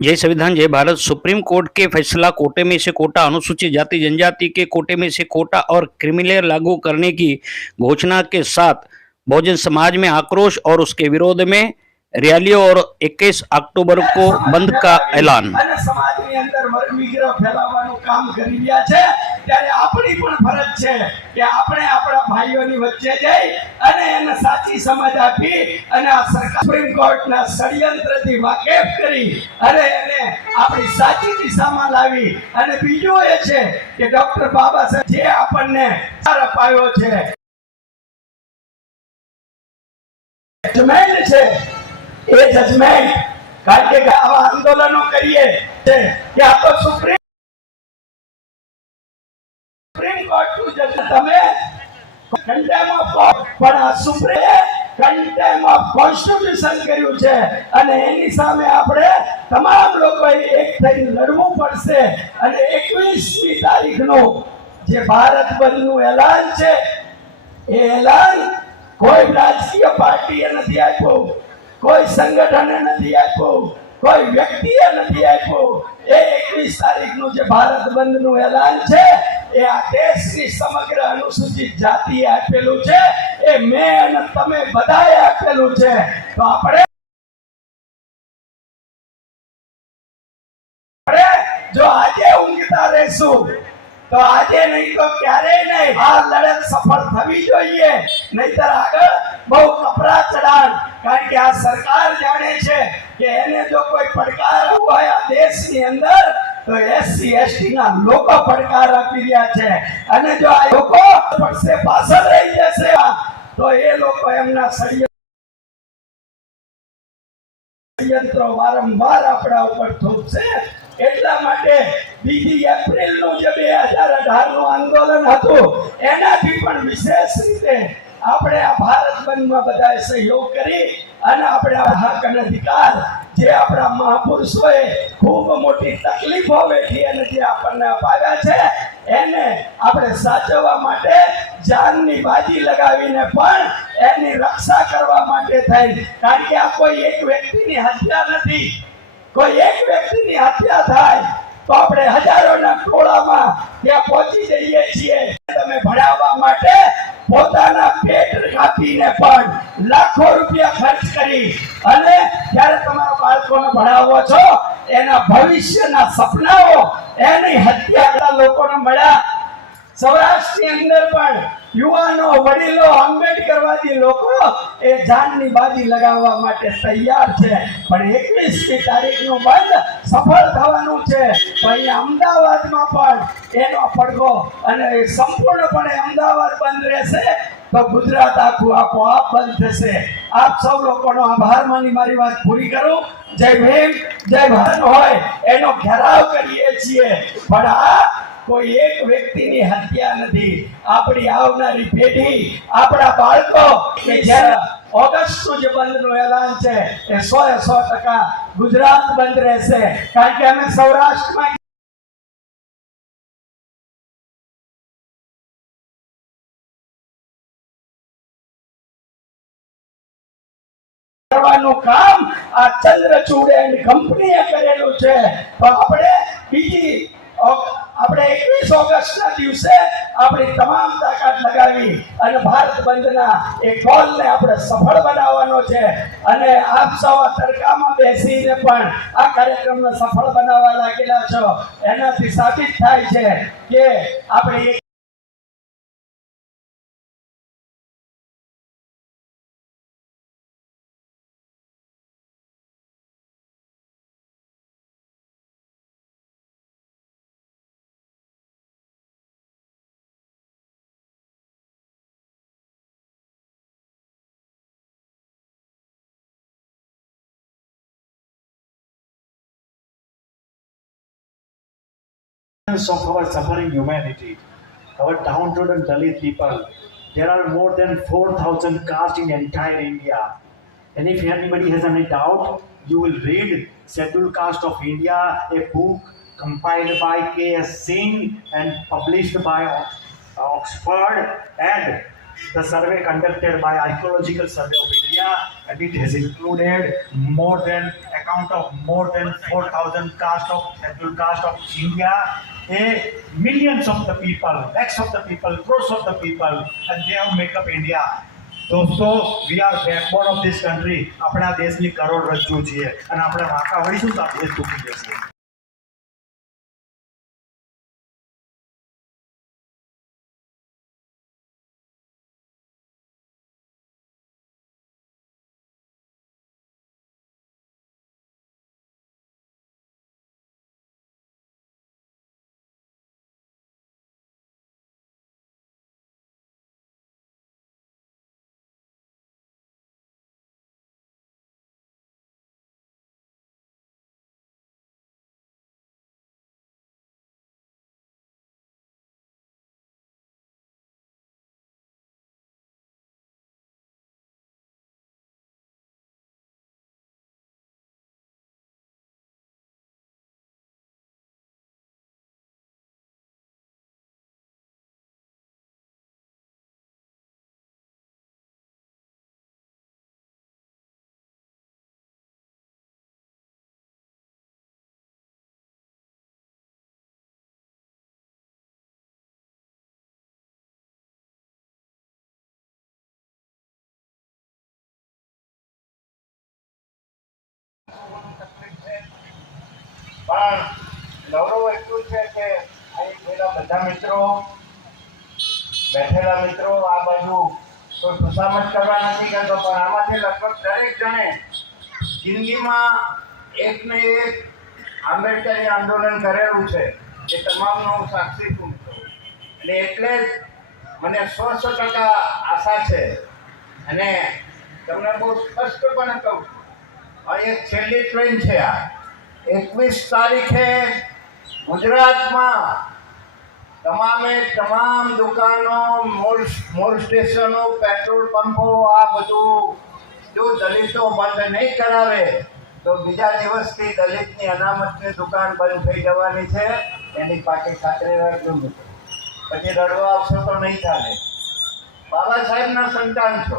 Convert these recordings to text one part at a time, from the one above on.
जय संविधान जय भारत। सुप्रीम कोर्ट के फैसला कोटे में से कोटा, अनुसूचित जाति जनजाति के कोटे में से कोटा और क्रिमिलेयर लागू करने की घोषणा के साथ बहुजन समाज में आक्रोश और उसके विरोध में रैलियों और 21 अक्टूबर को बंद का ऐलान। समाजની અંદર વર્ગ વિગ્રહ ફેલાવવાનું કામ કરી રહ્યા છે ત્યારે આપણી પણ ફરજ છે કે આપણે આપણા ભાઈઓની વચ્ચે જઈ અને એને સાચી સમજ આપી અને આ સરકાર સુપ્રીમ કોર્ટના ષડયંત્રથી વાકેફ કરી અને એને આપણી સાચી દિશામાં લાવી અને બીજું એ છે કે ડોક્ટર બાબા સાહેબ જે આપણને અપાયો છે જજમેન્ટ છે એ જજમેન્ટ કારણ કે આવા આંદોલનો કરીએ છે કે આ તો સુપ્રીમ કોર્ટ નું જજ તમે કન્ટેમ ઓફ કોર્ટ પણ આ સુપ્રીમ કન્ટેમ ઓફ કોન્સ્ટિટ્યુશન કર્યું છે અને એની સામે આપણે તમામ લોકોએ એક થઈને લડવું પડશે અને 21મી તારીખનું જે ભારત બંધનું એલાન છે એ એલાન કોઈ રાજકીય પાર્ટીએ નથી આપ્યું, કોઈ સંગઠને નથી આપ્યું, કોઈ વ્યક્તિએ નથી આપ્યું। એ 21 તારીખનું જે ભારત બંધનું એલાન છે એ આ દેશની સમગ્ર અનુસૂચિત જાતિએ આપેલું છે, એ મેં અને તમે બધાએ આપેલું છે। તો આપણે જો આજે ઊંઘતા રહેશું તો આજે નહીં તો ક્યારેય નહીં આ લડત સફળ થવી જોઈએ, નહીતર આગળ બહુ કપરા ચડાણ। કારણ કે આ સરકાર જાણે છે કે એને જો કોઈ પડકાર હોય આ દેશની અંદર તો એસસી એસટી ના લોકો પડકાર આપી રહ્યા છે અને જો આ લોકો પડશે પાછળ રહી જશે તો એ લોકો એમના ષડયંત્રો વારંવાર આપણા ઉપર થોપશે। એટલા માટે 2 એપ્રિલનું જે 2018નું આંદોલન હતું એનાથી પણ વિશેષ રીતે આપણે આ ભારત બંધમાં બધાએ સહયોગ કરી અને આપણે આ હક અને અધિકાર જે આપણા મહાપુરુષોએ ખૂબ મોટી તકલીફો વેઠી અને જે આપણને અપાવ્યા છે એને આપણે સાચવવા માટે જાનની બાજી લગાવીને પણ એની રક્ષા કરવા માટે થઈ। કારણ કે આ કોઈ એક વ્યક્તિની હત્યા નથી, કોઈ એક વ્યક્તિની હત્યા થાય તો આપણે હજારોના ટોળામાં ત્યાં પહોંચી જઈએ છીએ। તમે ભણાવવા માટે પોતાના પેટ કાપીને પણ લાખો રૂપિયા ખર્ચ કરી અને જ્યારે તમારા બાળકોને ભણાવો છો એના ભવિષ્યના સપનાઓ એની હત્યા કરતા લોકોને મળ્યા। સૌરાષ્ટ્રની અંદર પણ યુવાનો વડીલો આંબેડકરવાદી લોકો એ જાનની બાજી લગાવવા માટે તૈયાર છે પણ 21મી તારીખનું બંધ સફળ થવાનું છે તો અહીંયા અમદાવાદમાં પણ એનો પડઘો અને સંપૂર્ણપણે અમદાવાદ બંધ રહેશે તો ગુજરાત આખું આપોઆપ બંધ થશે। આપ સૌ લોકોનો આભાર માની મારી વાત પૂરી કરું। જય ભીમ જય ભારત હોય એનો ઘેરાવ કરીએ છીએ પણ આ કોઈ એક વ્યક્તિની હત્યા નથી। આપણી આવનારી પેઢી આપણા બાળકો કે જ્યારે ઓગસ્ટનું જે બંધનું એલાન છે એ 100% ગુજરાત બંધ રહેશે કારણ કે અમે સૌરાષ્ટ્રમાં કરવાનું કામ આ ચંદ્રચૂડ એન્ડ કંપનીએ કરેલું છે। તો આપણે બીજી આપણે 21 ઓગસ્ટના દિવસે આપણી તમામ તાકાત લગાવી અને ભારત બંધના એક ગોલને આપણે સફળ બનાવવાનો છે અને આપ સૌ તડકામાં બેસીને પણ આ કાર્યક્રમને સફળ બનાવવા લાગેલા છો એનાથી સાબિત થાય છે કે આપણે of our suffering humanity, our downtrodden Dalit people. There are more than 4,000 castes in entire India. And if anybody has any doubt, you will read Scheduled Caste of India, a book compiled by K.S. Singh and published by Oxford, and the survey conducted by Archaeological Survey of India, and it has included more than 4,000 caste of scheduled caste of India, millions of the people, lakhs of the people, crores of the people, and they have make up India. दोस्तों, we are backbone of this country. આપણા દેશની કરોડરજ્જુ છીએ અને આપણે વાંકા વળીશું તો આ દેશ તૂટી જશે. પણ ગૌરવ એટલું છે કે અહીં પેલા બધા મિત્રો બેઠેલા મિત્રો આ બાજુ કોઈ ખુશામત કરવા નથી કરતો, પણ આમાંથી લગભગ દરેક જણે જિંદગીમાં એક ને એક આંબેડકરી આંદોલન કરેલું છે. એ તમામનો હું સાક્ષી છું મિત્રો, અને એટલે જ મને 100% આશા છે. અને તમને બહુ સ્પષ્ટપણે કહું, આ એક છેલ્લી ટ્રેન છે. આ 21 તારીખે ગુજરાતમાં તમામે તમામ દુકાનો, મોલ સ્ટેશનો, પેટ્રોલ પંપો, આ બધું જો દલિતો બંધ નહીં કરાવે તો બીજા દિવસથી દલિતની અનામતની દુકાન બંધ થઈ જવાની છે. એની પાછી ખાતરી રાખજો મિત્રો, પછી રડવા આવશો તો નહીં ચાલે. બાબા સાહેબના સંતાન છો,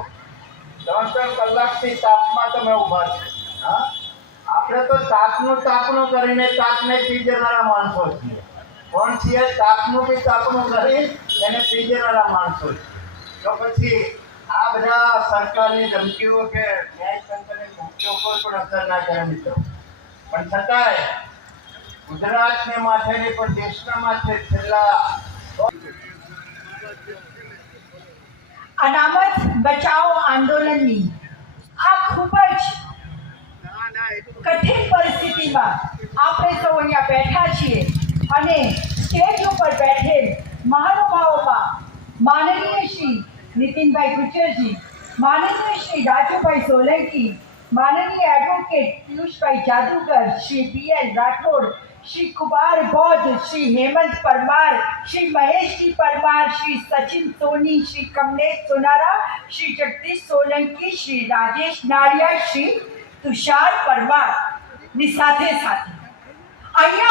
3 કલાકથી તાપમાં તમે ઊભા છો. હા, આપણે તો તાપનું કરીને તાપને પી જનારા માણસો છીએ. કોણ છીએ? તાપનું કરી એને પી જનારા માણસો છીએ. તો પછી આ બધા સરકારની ધમકીઓ કે ન્યાયતંત્રની ધમકીઓ કોઈ પણ અસર ના કરે મિત્રો. પણ છતાંય ગુજરાતને માથે નહીં પણ દેશના માથે છેલ્લા અનામત બચાવો આંદોલનની આ ખૂબ જ કઠિન પરિસ્થિતિમાં આપણે સૌ અહીંયા બેઠા છીએ અને સ્ટેજ ઉપર બેઠેલ મહાનુભાવોમાં માનનીય શ્રી નીતિનભાઈ ગુજ્જરજી, માનનીય શ્રી રાજુભાઈ સોલંકી, માનનીય એડવોકેટ પિયુષભાઈ જાદુગર, શ્રી BL રાઠોડ, श्री कुमार बौद्ध, श्री हेमंत परमार, श्री महेश जी परमार, श्री सचिन सोनी, श्री कमलेश सोनारा, श्री जगदीश सोलंकी, श्री राजेश नारिया, श्री तुषार परमार ની સાથે અહીંયા